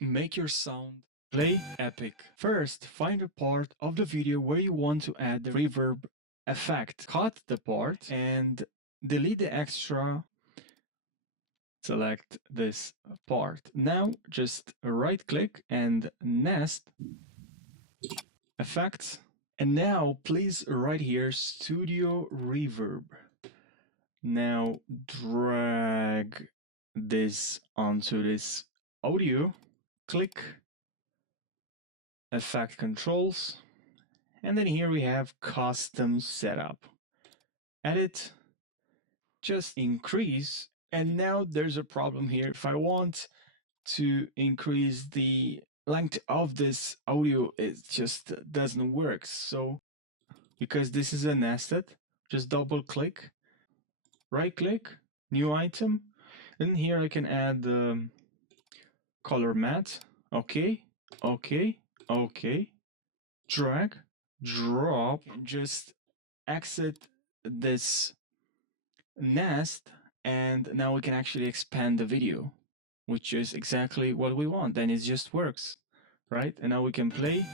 make your sound play epic. First, find a part of the video where you want to add the reverb effect. Cut the part and delete the extra. Select this part. Now just right click and nest effects. And now please right here studio reverb. Now drag this onto this audio, click effect controls, and then here we have custom setup. Edit, just increase, and now there's a problem here. If I want to increase the length of this audio, it just doesn't work. So because this is a nested, just double click, right click, new item, and here I can add the color matte. Okay, okay, okay, drag, drop, and just exit this nest, and now we can actually expand the video, which is exactly what we want. Then it just works, right? And now we can play.